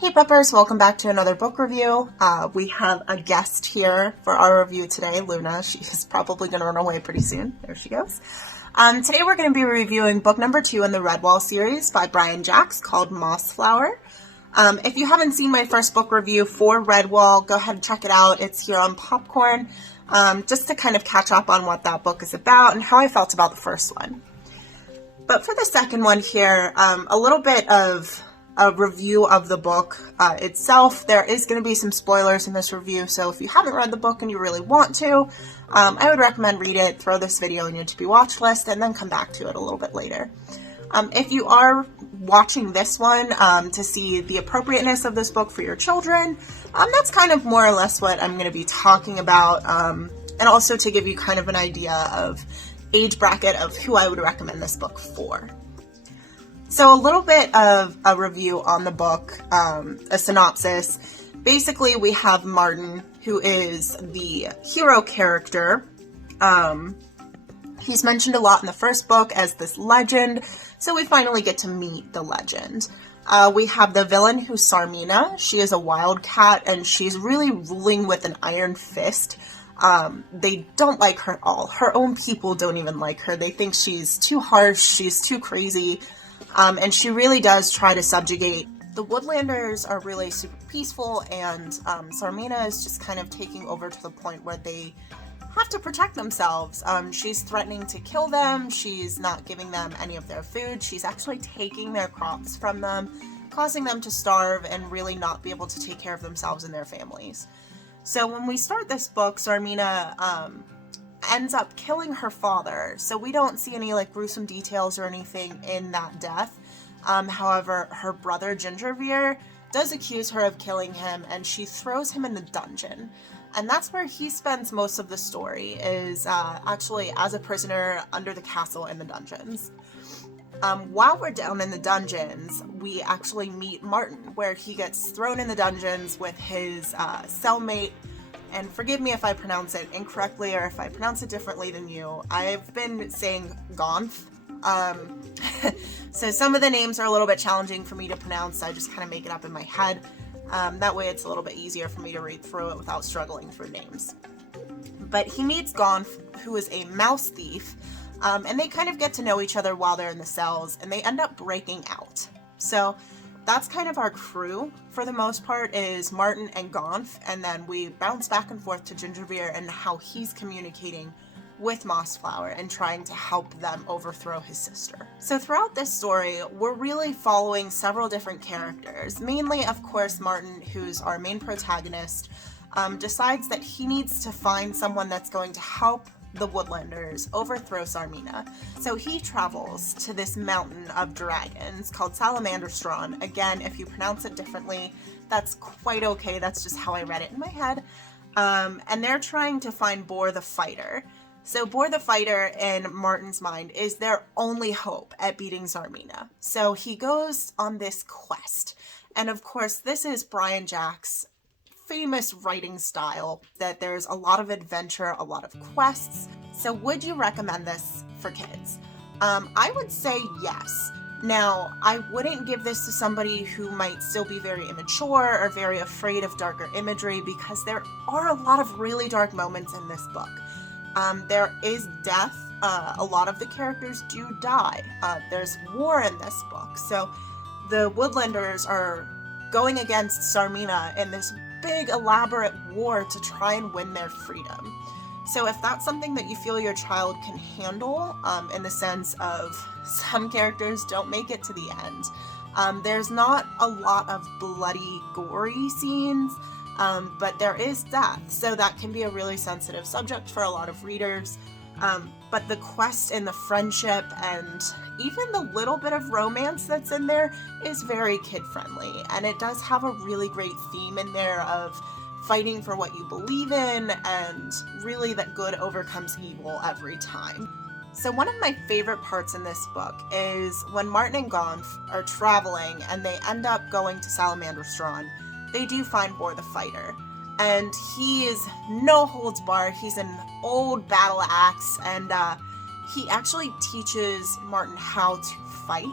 Hey Puppers, welcome back to another book review. We have a guest here for our review today, Luna. She is probably going to run away pretty soon. There she goes. Today we're going to be reviewing book number 2 in the Redwall series by Brian Jacks called Mossflower. If you haven't seen my first book review for Redwall, go ahead and check it out. It's here on Pupcorn, just to kind of catch up on what that book is about and how I felt about the first one. But for the second one here, a little bit of a review of the book itself. There is going to be some spoilers in this review, so if you haven't read the book and you really want to, I would recommend read it, throw this video in your to-be watch list, and then come back to it a little bit later. If you are watching this one to see the appropriateness of this book for your children, that's kind of more or less what I'm going to be talking about, and also to give you kind of an idea of age bracket of who I would recommend this book for. So a little bit of a review on the book, a synopsis. Basically, we have Martin, who is the hero character. He's mentioned a lot in the first book as this legend, so we finally get to meet the legend. We have the villain, who's Sarmina. She is a wildcat, and she's really ruling with an iron fist. They don't like her at all. Her own people don't even like her. They think she's too harsh, she's too crazy. And she really does try to subjugate. The Woodlanders are really super peaceful, and Sarmina is just kind of taking over to the point where they have to protect themselves. She's threatening to kill them. She's not giving them any of their food. She's actually taking their crops from them, causing them to starve and really not be able to take care of themselves and their families. So when we start this book, Sarmina ends up killing her father, so we don't see any gruesome details or anything in that death. However, her brother Gingerveer does accuse her of killing him, and she throws him in the dungeon, and that's where he spends most of the story, is actually as a prisoner under the castle in the dungeons. While we're down in the dungeons, we actually meet Martin, where he gets thrown in the dungeons with his cellmate. And forgive me if I pronounce it incorrectly or if I pronounce it differently than you. I've been saying Gonf. So some of the names are a little bit challenging for me to pronounce. I just kind of make it up in my head. That way it's a little bit easier for me to read through it without struggling through names. But he meets Gonf, who is a mouse thief. And they kind of get to know each other while they're in the cells. And they end up breaking out. So that's kind of our crew, for the most part, is Martin and Gonf, and then we bounce back and forth to Gingerveer and how he's communicating with Mossflower and trying to help them overthrow his sister. So throughout this story, we're really following several different characters. Mainly, of course, Martin, who's our main protagonist, decides that he needs to find someone that's going to help the Woodlanders overthrow Sarmina. So he travels to this mountain of dragons called Salamanderstron. Again, if you pronounce it differently, that's quite okay. That's just how I read it in my head. And they're trying to find Boar the Fighter. So Boar the Fighter, in Martin's mind, is their only hope at beating Sarmina. So he goes on this quest. And of course, this is Brian Jacks' famous writing style, that there's a lot of adventure, a lot of quests. So would you recommend this for kids? I would say yes. Now, I wouldn't give this to somebody who might still be very immature or very afraid of darker imagery, because there are a lot of really dark moments in this book. There is death. A lot of the characters do die. There's war in this book. So the Woodlanders are going against Sarmina in this big elaborate war to try and win their freedom. So if that's something that you feel your child can handle, in the sense of some characters don't make it to the end, there's not a lot of bloody, gory scenes, but there is death, so that can be a really sensitive subject for a lot of readers. But the quest and the friendship and even the little bit of romance that's in there is very kid-friendly, and it does have a really great theme in there of fighting for what you believe in, and really that good overcomes evil every time. So one of my favorite parts in this book is when Martin and Gonf are traveling and they end up going to Salamanderstron. They do find Boar the Fighter, and he is no holds barred. He's an old battle axe, and he actually teaches Martin how to fight.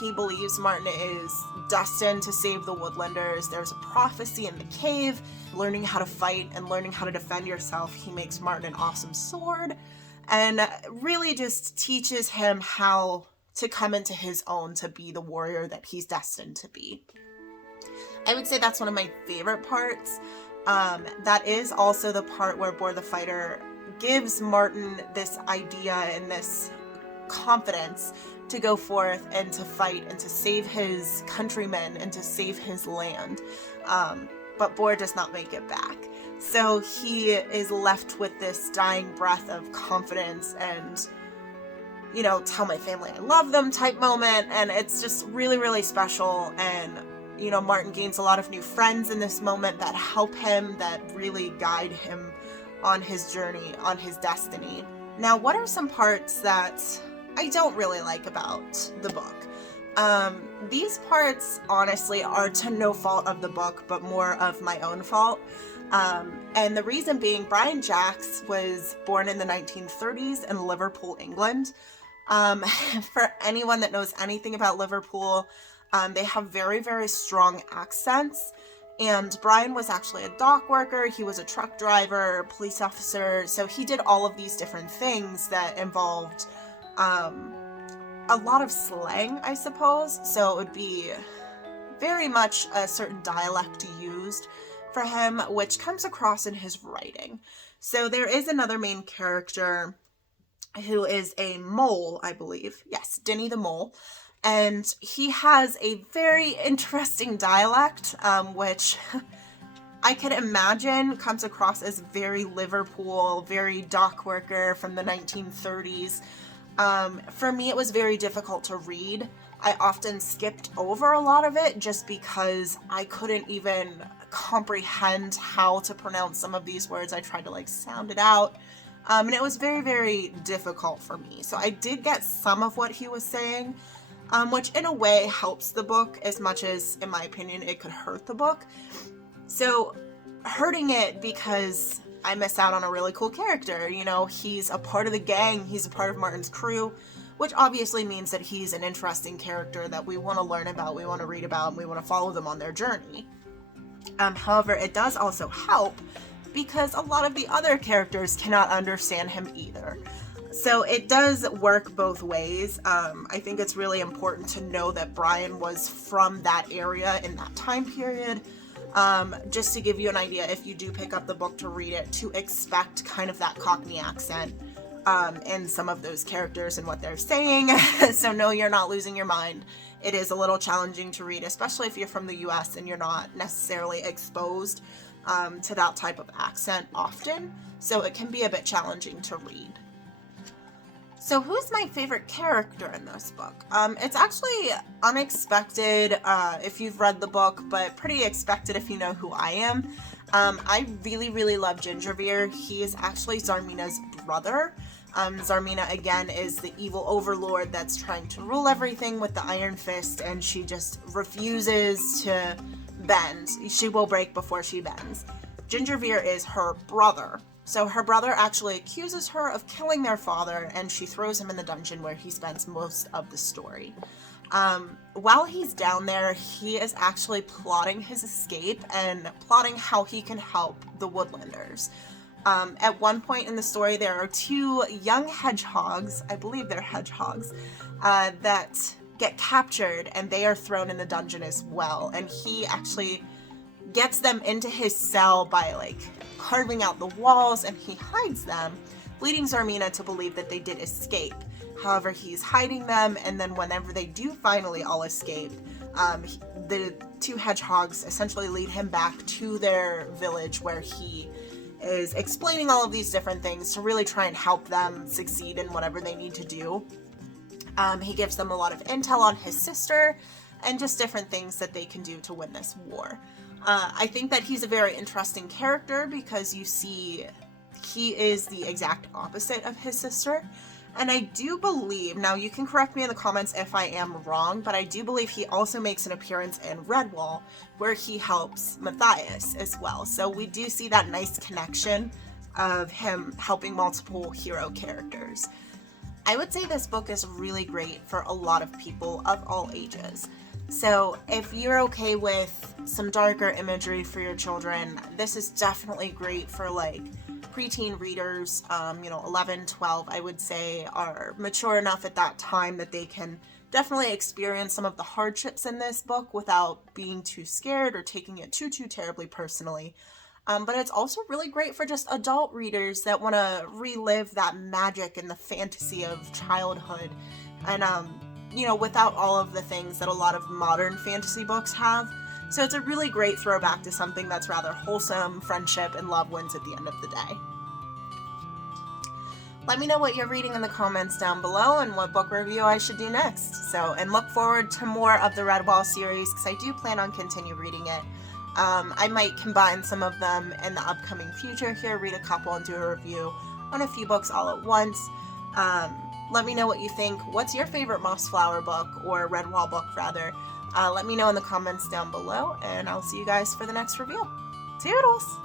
He believes Martin is destined to save the Woodlanders. There's a prophecy in the cave. Learning how to fight and learning how to defend yourself, he makes Martin an awesome sword, and really just teaches him how to come into his own to be the warrior that he's destined to be. I would say that's one of my favorite parts. That is also the part where Boar the Fighter gives Martin this idea and this confidence to go forth and to fight and to save his countrymen and to save his land. But Boar does not make it back. So he is left with this dying breath of confidence and, you know, tell my family I love them type moment. And it's just really, really special. And, you know, Martin gains a lot of new friends in this moment that help him, that really guide him on his journey, on his destiny. Now, what are some parts that I don't really like about the book? These parts, honestly, are to no fault of the book, but more of my own fault. And the reason being, Brian Jacks was born in the 1930s in Liverpool, England. For anyone that knows anything about Liverpool, they have very, very strong accents. And Brian was actually a dock worker, he was a truck driver, police officer, so he did all of these different things that involved a lot of slang, I suppose. So it would be very much a certain dialect used for him, which comes across in his writing. So there is another main character who is a mole, I believe. Yes, Denny the Mole. And he has a very interesting dialect, which I can imagine comes across as very Liverpool, very dock worker from the 1930s. For me, it was very difficult to read. I often skipped over a lot of it just because I couldn't even comprehend how to pronounce some of these words. I tried to sound it out. And it was very, very difficult for me. So I did get some of what he was saying, which in a way helps the book as much as, in my opinion, it could hurt the book. So hurting it because I miss out on a really cool character. You know, he's a part of the gang, he's a part of Martin's crew, which obviously means that he's an interesting character that we want to learn about, we want to read about, and we want to follow them on their journey. However, it does also help because a lot of the other characters cannot understand him either. So it does work both ways. I think it's really important to know that Brian was from that area in that time period. Just to give you an idea, if you do pick up the book to read it, to expect kind of that Cockney accent in some of those characters and what they're saying. So no, you're not losing your mind. It is a little challenging to read, especially if you're from the US and you're not necessarily exposed to that type of accent often. So it can be a bit challenging to read. So who's my favorite character in this book? It's actually unexpected if you've read the book, but pretty expected if you know who I am. I really, really love Gingerveer. He is actually Zarmina's brother. Zarmina, again, is the evil overlord that's trying to rule everything with the Iron Fist, and she just refuses to bend. She will break before she bends. Gingerveer is her brother. So her brother actually accuses her of killing their father, and she throws him in the dungeon where he spends most of the story. While he's down there, he is actually plotting his escape and plotting how he can help the Woodlanders. At one point in the story, there are two young hedgehogs, I believe they're hedgehogs, that get captured, and they are thrown in the dungeon as well. And he actually gets them into his cell by carving out the walls, and he hides them, leading Zarmina to believe that they did escape. However, he's hiding them, and then whenever they do finally all escape, the two hedgehogs essentially lead him back to their village where he is explaining all of these different things to really try and help them succeed in whatever they need to do. He gives them a lot of intel on his sister and just different things that they can do to win this war. I think that he's a very interesting character because you see he is the exact opposite of his sister. And I do believe, now you can correct me in the comments if I am wrong, but I do believe he also makes an appearance in Redwall where he helps Matthias as well. So we do see that nice connection of him helping multiple hero characters. I would say this book is really great for a lot of people of all ages. So if you're okay with some darker imagery for your children, this is definitely great for like preteen readers. 11, 12, I would say, are mature enough at that time that they can definitely experience some of the hardships in this book without being too scared or taking it too terribly personally. But it's also really great for just adult readers that want to relive that magic and the fantasy of childhood. And, without all of the things that a lot of modern fantasy books have. So it's a really great throwback to something that's rather wholesome, friendship, and love wins at the end of the day. Let me know what you're reading in the comments down below and what book review I should do next. And look forward to more of the Redwall series because I do plan on continue reading it. I might combine some of them in the upcoming future here, read a couple and do a review on a few books all at once. Let me know what you think. What's your favorite Mossflower book, or Redwall book rather? Let me know in the comments down below, and I'll see you guys for the next review. Toodles!